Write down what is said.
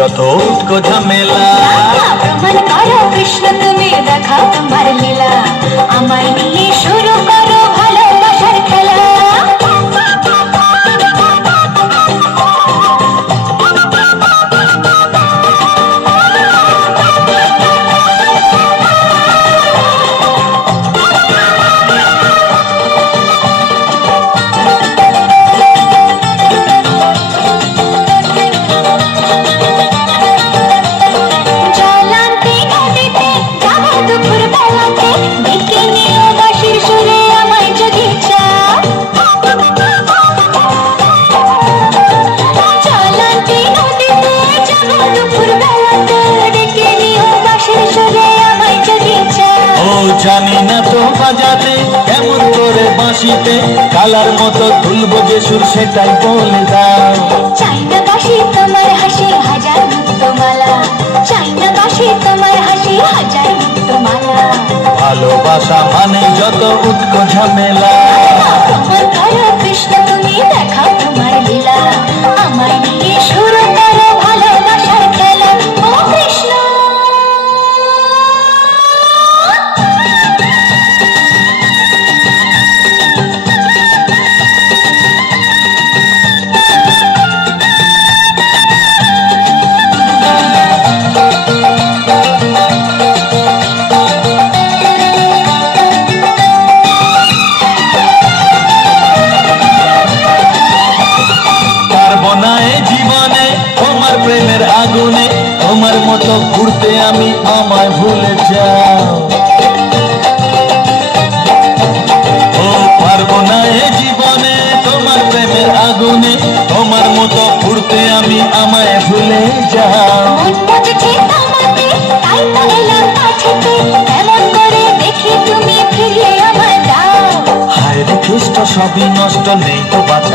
যত উৎকো ঝামেলা। প্রমাণ করো কৃষ্ণ তুমি দেখাও তোমার লীলা, আমায় নিয়ে শুরু করো ভালোবাসার খেলা। জানি না তো বাজাতে কেমন করে বাঁশিতে, কালার মতো তুলবো যে সুর সেটাই বলে দাও। চাই না বাঁশি তোমার হাসি হাজার মুক্তমালা, চাই না বাঁশি তোমার হাসি হাজার মুক্তমালা। ভালোবাসা মানে যত উৎকো ঝামেলা। প্রমাণ করো কৃষ্ণ তুমি দেখাও তোমার লীলা, আমায় নিয়ে শুরু করো ভালোবাসার খেলা। ও কৃষ্ণ জীবনে তোমার প্রেমের আগুনে, তোমার মতো ঘুরতে আমি আমায় ভুলে যাও। ও পারবো না এ জীবনে তোমার প্রেমের আগুনে, তোমার মতো ঘুরতে আমি আমায় ভুলে যাও। মন বুঝছে তোমাকে তাই তো এলাম কাছেতে, এমন করে দেখি তুমি ফিরিয়ে আমায় দাও। হায় রে কৃষ্ণ সবই নষ্ট, নেই তো বাঁচা